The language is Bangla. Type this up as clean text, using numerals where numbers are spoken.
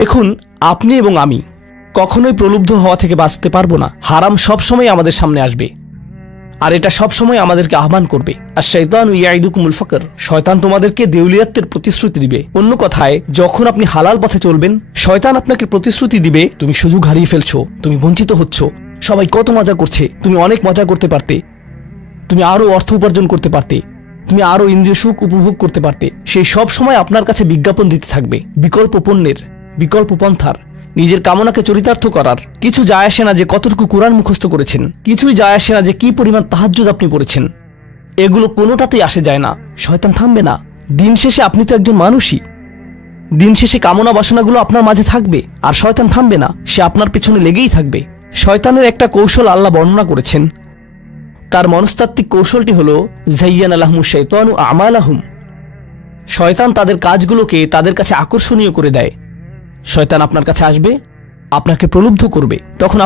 দেখুন, আপনি এবং আমি কখনোই প্রলুব্ধ হওয়া থেকে বাঁচতে পারবো না। হারাম সবসময় আমাদের সামনে আসবে, আর এটা সবসময় আমাদেরকে আহ্বান করবে। আর শাইতানু ইয়াইদুকুমুল ফাকর, শয়তান তোমাদেরকে দেউলিয়াতের প্রতিশ্রুতি দিবে। অন্য কথায়, যখন আপনি হালাল পথে চলবেন, শয়তান আপনাকে প্রতিশ্রুতি দিবে তুমি সুযোগ হারিয়ে ফেলছো, তুমি বঞ্চিত হচ্ছ, সবাই কত মজা করছে, তুমি অনেক মজা করতে পারতে, তুমি আরো অর্থ উপার্জন করতে পারতে, তুমি আরো ইন্দ্রিয় সুখ উপভোগ করতে পারতে। সেই সব সময় আপনার কাছে বিজ্ঞাপন দিতে থাকবে বিকল্প পণ্যের, বিকল্প পন্থার, নিজের কামনাকে চরিতার্থ করার। কিছু যায় আসে না যে কতটুকু কোরআন মুখস্থ করেছেন, কিছুই যায় আসে না যে কি পরিমাণ তাহাজ্জুদ আপনি পড়েছেন, এগুলো কোনোটাতেই আসে যায় না। শয়তান থামবে না। দিন শেষে আপনি তো একজন মানুষই। দিন শেষে কামনা বাসনাগুলো আপনার মাঝে থাকবে, আর শয়তান থামবে না, সে আপনার পেছনে লেগেই থাকবে। শয়তানের একটা কৌশল আল্লাহ বর্ণনা করেছেন। তার মনস্তাত্ত্বিক কৌশলটি হলো যায়্যানা লাহুমুশ শাইতানু আমালাহুম। শয়তান তাদের কাজগুলোকে তাদের কাছে আকর্ষণীয় করে দেয়। শয়তান আপনার কাছে আসবে, আপনাকে প্রলুব্ধ করবে, তখন